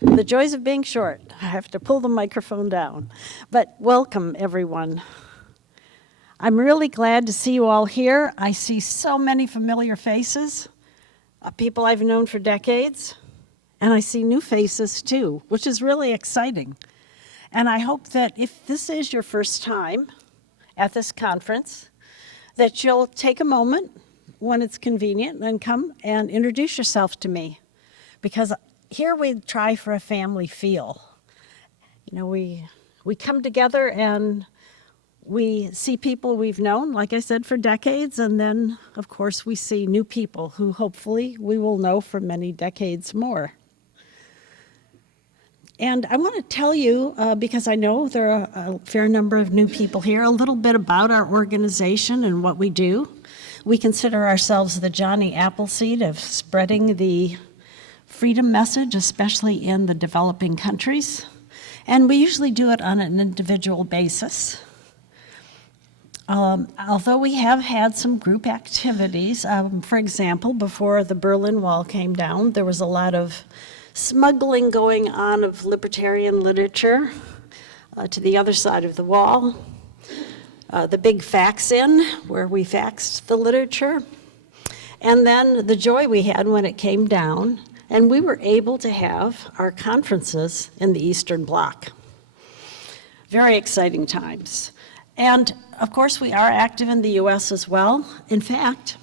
The joys of being short. I have to pull the microphone down. But welcome, everyone. I'm really glad to see you all here. I see so many familiar faces, people I've known for decades, and I see new faces too, which is really exciting. And I hope that if this is your first time at this conference, that you'll take a moment when it's convenient and come and introduce yourself to me. Because here we try for a family feel. You know, we come together and we see people we've known, like I said, for decades, and then, of course, we see new people who hopefully we will know for many decades more. And I want to tell you, because I know there are a fair number of new people here, a little bit about our organization and what we do. We consider ourselves the Johnny Appleseed of spreading the freedom message, especially in the developing countries. And we usually do it on an individual basis. Although we have had some group activities, for example, before the Berlin Wall came down, there was a lot of smuggling going on of libertarian literature to the other side of the wall. The big fax-in, where we faxed the literature. And then the joy we had when it came down, and we were able to have our conferences in the Eastern Bloc. Very exciting times. And of course, we are active in the US as well. In fact,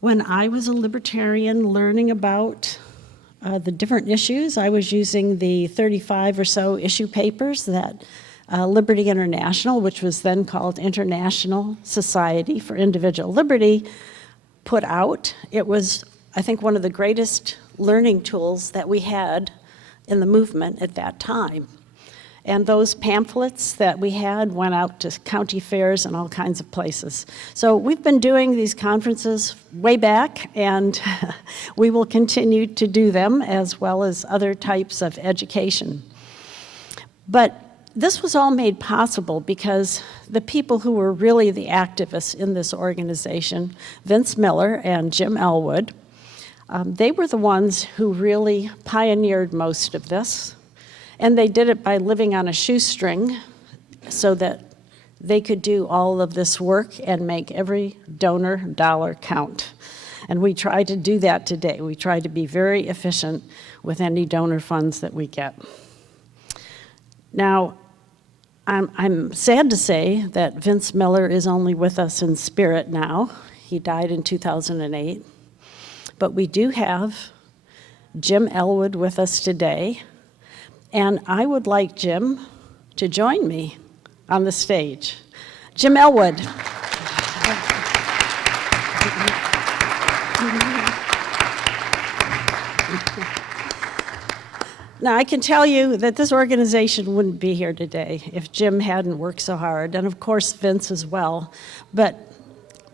when I was a libertarian learning about the different issues, I was using the 35 or so issue papers that Liberty International, which was then called International Society for Individual Liberty, put out. It was, I think, one of the greatest learning tools that we had in the movement at that time. And those pamphlets that we had went out to county fairs and all kinds of places. So we've been doing these conferences way back, and we will continue to do them, as well as other types of education. But this was all made possible because the people who were really the activists in this organization, Vince Miller and Jim Elwood, they were the ones who really pioneered most of this. And they did it by living on a shoestring so that they could do all of this work and make every donor dollar count. And we try to do that today. We try to be very efficient with any donor funds that we get. Now, I'm sad to say that Vince Miller is only with us in spirit now. He died in 2008. But we do have Jim Elwood with us today. And I would like Jim to join me on the stage. Jim Elwood. Now, I can tell you that this organization wouldn't be here today if Jim hadn't worked so hard, and of course Vince as well. But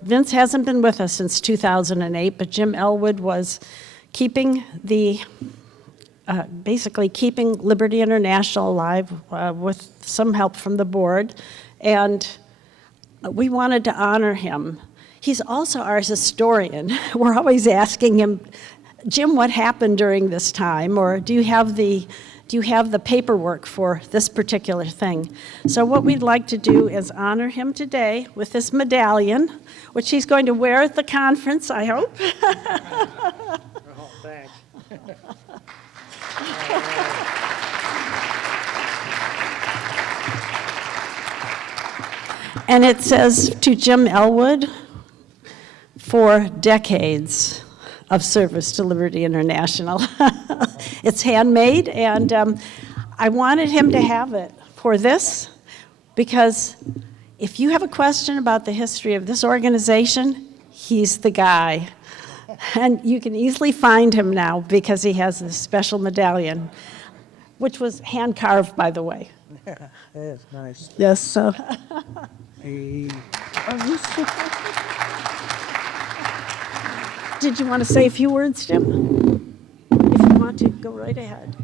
Vince hasn't been with us since 2008, but Jim Elwood was keeping the basically keeping Liberty International alive with some help from the board, and we wanted to honor him. He's also our historian. We're always asking him, Jim, what happened during this time, or do you have the paperwork for this particular thing? So what we'd like to do is honor him today with this medallion, which he's going to wear at the conference, I hope. Oh, thanks. And it says, to Jim Elwood, for decades of service to Liberty International. It's handmade, and I wanted him to have it for this, because if you have a question about the history of this organization, he's the guy. And you can easily find him now because he has this special medallion, which was hand-carved, by the way. It is nice. Yes, so. Hey. Did you want to say a few words, Jim? If you want to, go right ahead.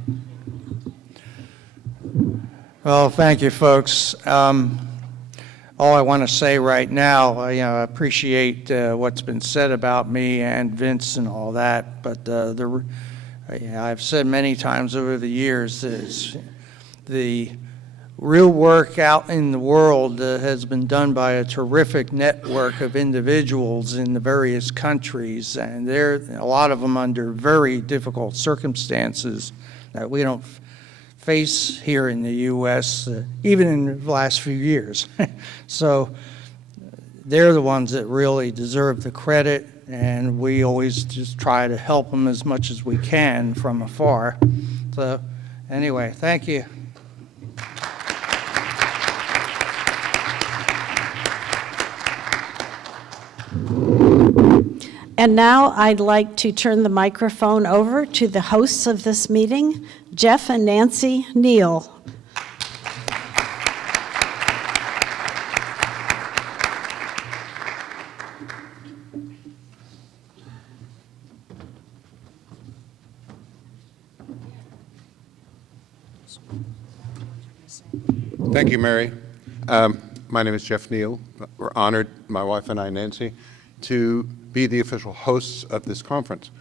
Well, thank you, folks. All I want to say right now, I appreciate what's been said about me and Vince and all that, but Yeah, I've said many times over the years, is the real work out in the world has been done by a terrific network of individuals in the various countries, and a lot of them under very difficult circumstances that we don't face here in the U.S., even in the last few years. So they're the ones that really deserve the credit, and we always just try to help them as much as we can from afar. So anyway, thank you. And now I'd like to turn the microphone over to the hosts of this meeting, Jeff and Nancy Neal. Thank you, Mary. My name is Jeff Neal. We're honored, my wife and I, Nancy, to be the official hosts of this conference.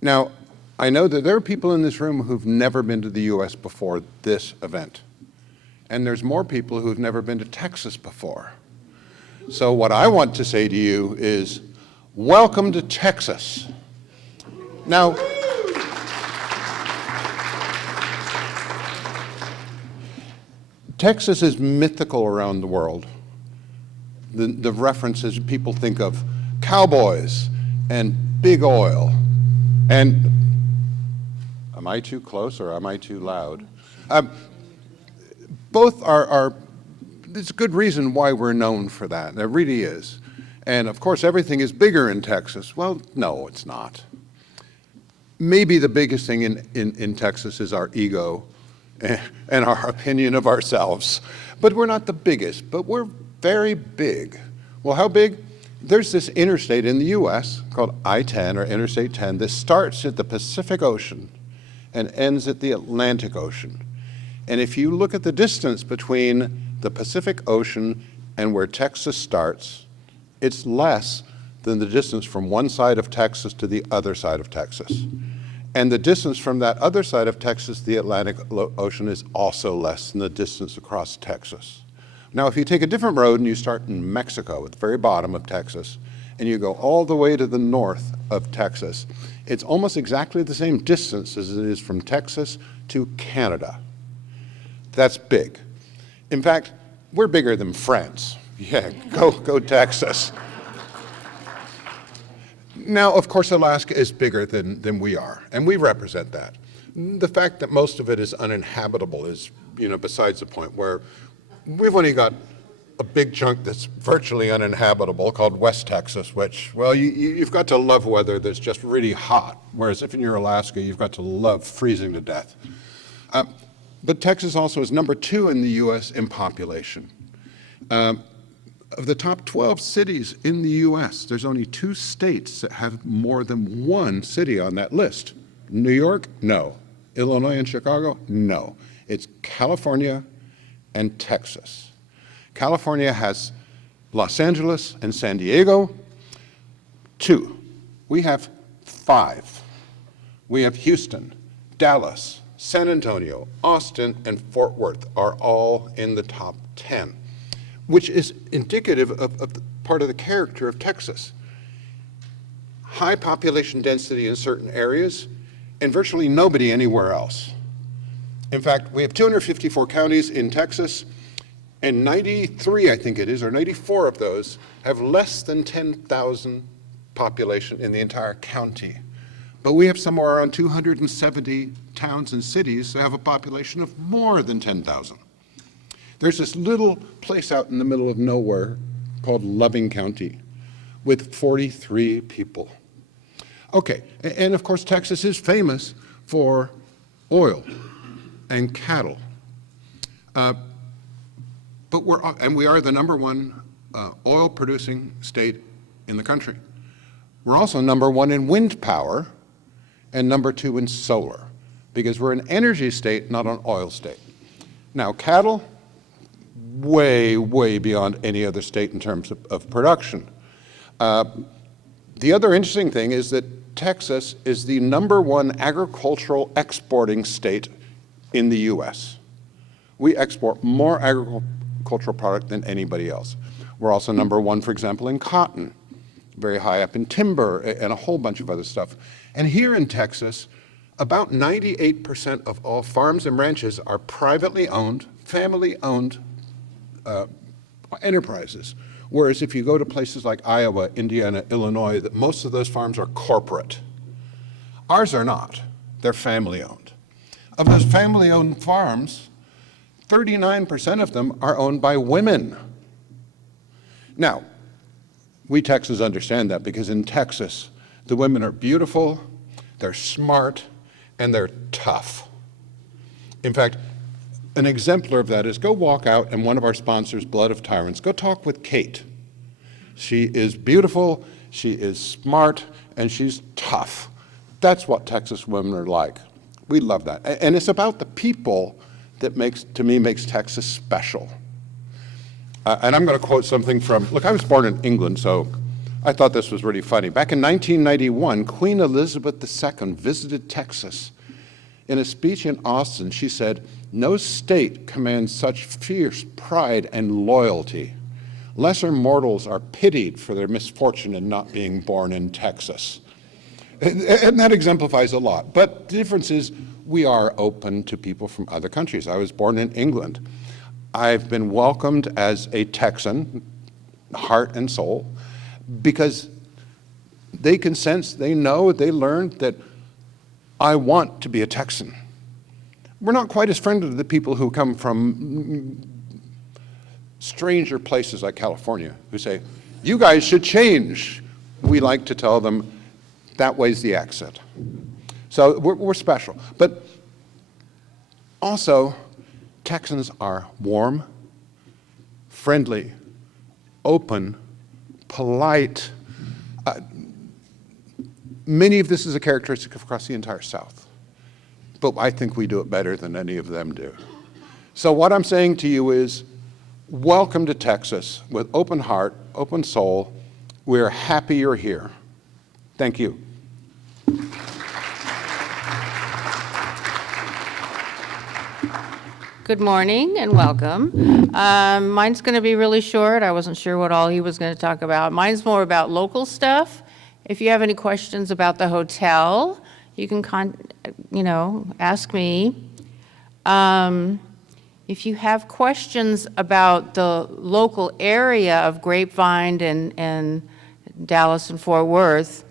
Now, I know that there are people in this room who've never been to the U.S. before this event. And there's more people who've never been to Texas before. So what I want to say to you is, welcome to Texas. Now, Texas is mythical around the world. The references people think of cowboys and big oil. And am I too close or am I too loud? Both are, there's a good reason why we're known for that. There really is. And of course, everything is bigger in Texas. Well, no, it's not. Maybe the biggest thing in Texas is our ego and our opinion of ourselves. But we're not the biggest, but we're very big. Well, how big? There's this interstate in the US called I-10 or Interstate 10 that starts at the Pacific Ocean and ends at the Atlantic Ocean. And if you look at the distance between the Pacific Ocean and where Texas starts, it's less than the distance from one side of Texas to the other side of Texas. And the distance from that other side of Texas, the Atlantic Ocean, is also less than the distance across Texas. Now, if you take a different road and you start in Mexico at the very bottom of Texas, and you go all the way to the north of Texas, it's almost exactly the same distance as it is from Texas to Canada. That's big. In fact, we're bigger than France. Yeah, go Texas. Now, of course, Alaska is bigger than we are, and we represent that. The fact that most of it is uninhabitable is, besides the point, where we've only got a big chunk that's virtually uninhabitable called West Texas, which, well, you've got to love weather that's just really hot, whereas if you're Alaska, you've got to love freezing to death. But Texas also is number 2 in the U.S. in population. Of the top 12 cities in the U.S., there's only 2 states that have more than 1 city on that list. New York? No. Illinois and Chicago? No. It's California and Texas. California has Los Angeles and San Diego. 2. We have 5. We have Houston, Dallas, San Antonio, Austin, and Fort Worth are all in the top 10. Which is indicative of part of the character of Texas. High population density in certain areas, and virtually nobody anywhere else. In fact, we have 254 counties in Texas, and 93, I think it is, or 94 of those have less than 10,000 population in the entire county. But we have somewhere around 270 towns and cities that have a population of more than 10,000. There's this little place out in the middle of nowhere called Loving County with 43 people. Okay, and of course Texas is famous for oil and cattle. But we are the number 1 oil producing state in the country. We're also number 1 in wind power and number 2 in solar, because we're an energy state, not an oil state. Now, cattle, way, way beyond any other state in terms of production. The other interesting thing is that Texas is the #1 agricultural exporting state in the U.S. We export more agricultural product than anybody else. We're also #1, for example, in cotton, very high up in timber, and a whole bunch of other stuff. And here in Texas, about 98% of all farms and ranches are privately owned, family-owned enterprises. Whereas if you go to places like Iowa, Indiana, Illinois, that most of those farms are corporate. Ours are not. They're family-owned. Of those family-owned farms, 39% of them are owned by women. Now, we Texans understand that because in Texas, the women are beautiful, they're smart, and they're tough. In fact, an exemplar of that is go walk out in one of our sponsors, Blood of Tyrants. Go talk with Kate. She is beautiful, she is smart, and she's tough. That's what Texas women are like. We love that. And it's about the people that makes Texas special. And I'm going to quote something from, look, I was born in England, so I thought this was really funny. Back in 1991, Queen Elizabeth II visited Texas. In a speech in Austin, she said, "No state commands such fierce pride and loyalty. Lesser mortals are pitied for their misfortune in not being born in Texas." And that exemplifies a lot. But the difference is we are open to people from other countries. I was born in England. I've been welcomed as a Texan, heart and soul, because they can sense, they know, they learned that I want to be a Texan. We're not quite as friendly to the people who come from stranger places like California, who say, "You guys should change." We like to tell them, that way's the exit. So we're special. But also, Texans are warm, friendly, open, polite. Many of this is a characteristic across the entire South, but I think we do it better than any of them do. So what I'm saying to you is, welcome to Texas with open heart, open soul. We're happy you're here. Thank you. Good morning and welcome. Mine's going to be really short. I wasn't sure what all he was going to talk about. Mine's more about local stuff. If you have any questions about the hotel, you can ask me. If you have questions about the local area of Grapevine and Dallas and Fort Worth,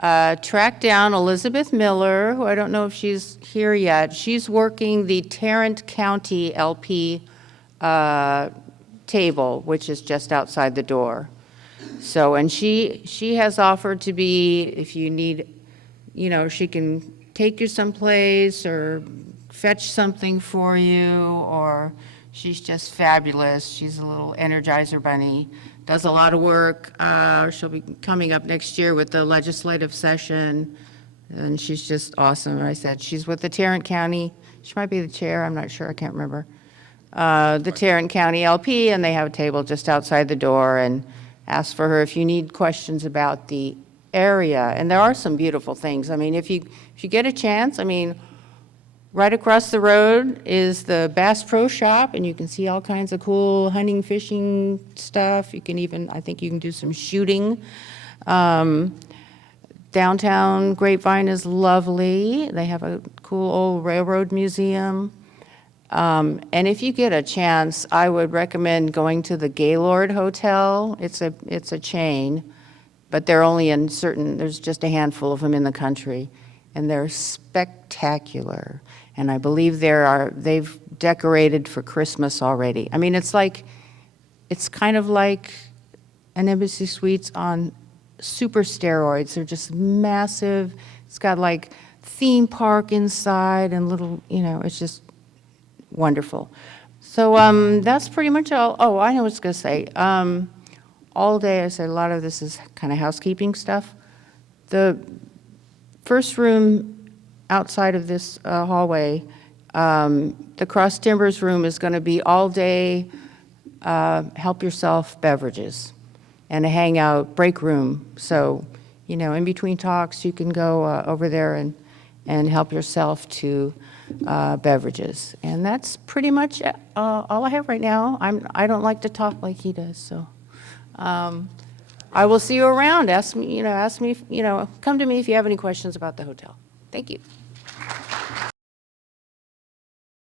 track down Elizabeth Miller, who I don't know if she's here yet. She's working the Tarrant County LP table, which is just outside the door. So, and she has offered to be, if you need, she can take you someplace or fetch something for you, or she's just fabulous. She's a little Energizer bunny, does a lot of work. She'll be coming up next year with the legislative session, and she's just awesome. I said she's with the Tarrant County, she might be the chair, I'm not sure, I can't remember. The Tarrant County LP, and they have a table just outside the door, and ask for her if you need questions about the area. And there are some beautiful things. I mean, if you get a chance, right across the road is the Bass Pro Shop, and you can see all kinds of cool hunting, fishing stuff. You can even, I think you can do some shooting. Downtown Grapevine is lovely. They have a cool old railroad museum. And if you get a chance, I would recommend going to the Gaylord Hotel. It's a chain, but they're only in there's just a handful of them in the country, and they're spectacular. And I believe they've decorated for Christmas already. It's kind of like an Embassy Suites on super steroids. They're just massive. It's got like theme park inside and little, it's just wonderful. So that's pretty much all. Oh, I know what I was going to say. All day, I said a lot of this is kind of housekeeping stuff. The first room outside of this hallway, the Cross Timbers room is going to be all day help yourself beverages and a hangout break room. So in between talks, you can go over there and help yourself to beverages. And that's pretty much all I have right now. I don't like to talk like he does, so. I will see you around. Ask me, come to me if you have any questions about the hotel. Thank you.